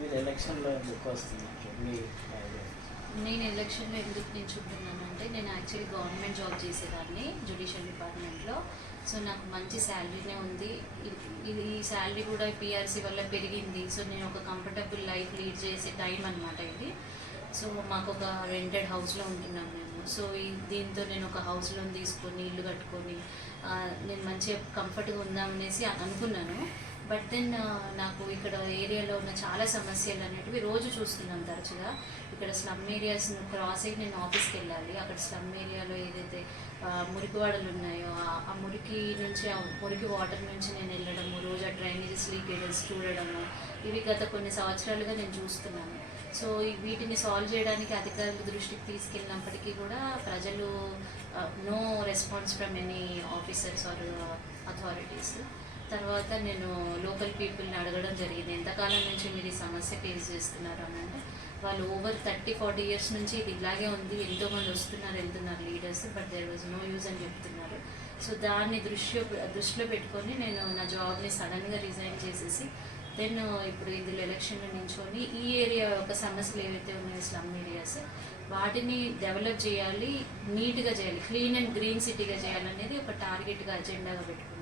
మీరు ఎలక్షన్లో ఎందుకు వస్తున్నారు మీ నేను ఎలక్షన్లో ఎందుకు నిల్చుంటున్నాను అంటే నేను యాక్చువల్లీ గవర్నమెంట్ జాబ్ చేసేదాన్ని జ్యుడిషియల్ డిపార్ట్మెంట్లో. సో నాకు మంచి శాలరీనే ఉంది. ఈ శాలరీ కూడా పిఆర్సీ వల్ల పెరిగింది. సో నేను ఒక కంఫర్టబుల్ లైఫ్ లీడ్ చేసే టైం అనమాట ఇది. సో మాకు ఒక రెంటెడ్ హౌస్లో ఉంటున్నాం మేము. సో దీంతో నేను ఒక హౌస్ లోన్ తీసుకొని ఇల్లు కట్టుకొని నేను మంచిగా కంఫర్ట్గా ఉందామనేసి అనుకున్నాను. బట్ దెన్ నాకు ఇక్కడ ఏరియాలో ఉన్న చాలా సమస్యలు అనేటివి రోజు చూస్తున్నాం తరచుగా. ఇక్కడ స్లమ్ ఏరియాస్ను క్రాస్ అయ్యి నేను ఆఫీస్కి వెళ్ళాలి. అక్కడ స్లమ్ ఏరియాలో ఏదైతే మురికివాడలు ఉన్నాయో ఆ మురికి నుంచి ఆ మురికి వాటర్ నుంచి నేను వెళ్ళడము, రోజు ఆ డ్రైనేజెస్ లీకేజెస్ చూడడము, ఇవి గత కొన్ని సంవత్సరాలుగా నేను చూస్తున్నాను. సో వీటిని సాల్వ్ చేయడానికి అధికారుల దృష్టికి తీసుకెళ్ళినప్పటికీ కూడా ప్రజలు no response from any officers or authorities. తర్వాత నేను లోకల్ పీపుల్ని అడగడం జరిగింది, ఎంతకాలం నుంచి మీరు ఈ సమస్య ఫేస్ చేస్తున్నారు అని. అంటే వాళ్ళు ఓవర్ 30-40 years నుంచి ఇది ఇలాగే ఉంది, ఎంతోమంది వస్తున్నారు వెళ్తున్నారు leaders, but there was no use అని చెప్తున్నారు. సో దాన్ని దృష్టిలో పెట్టుకొని నేను నా జాబ్ని సడన్గా రిజైన్ చేసేసి దెన్ ఇప్పుడు ఇందులో ఎలక్షన్లో నించుకొని ఈ ఏరియా యొక్క సమస్యలు ఏవైతే ఉన్నాయో స్లమ్ ఏరియాస్ వాటిని డెవలప్ చేయాలి, నీట్గా చేయాలి, క్లీన్ అండ్ గ్రీన్ సిటీగా చేయాలనేది ఒక టార్గెట్గా అజెండాగా పెట్టుకున్నాను.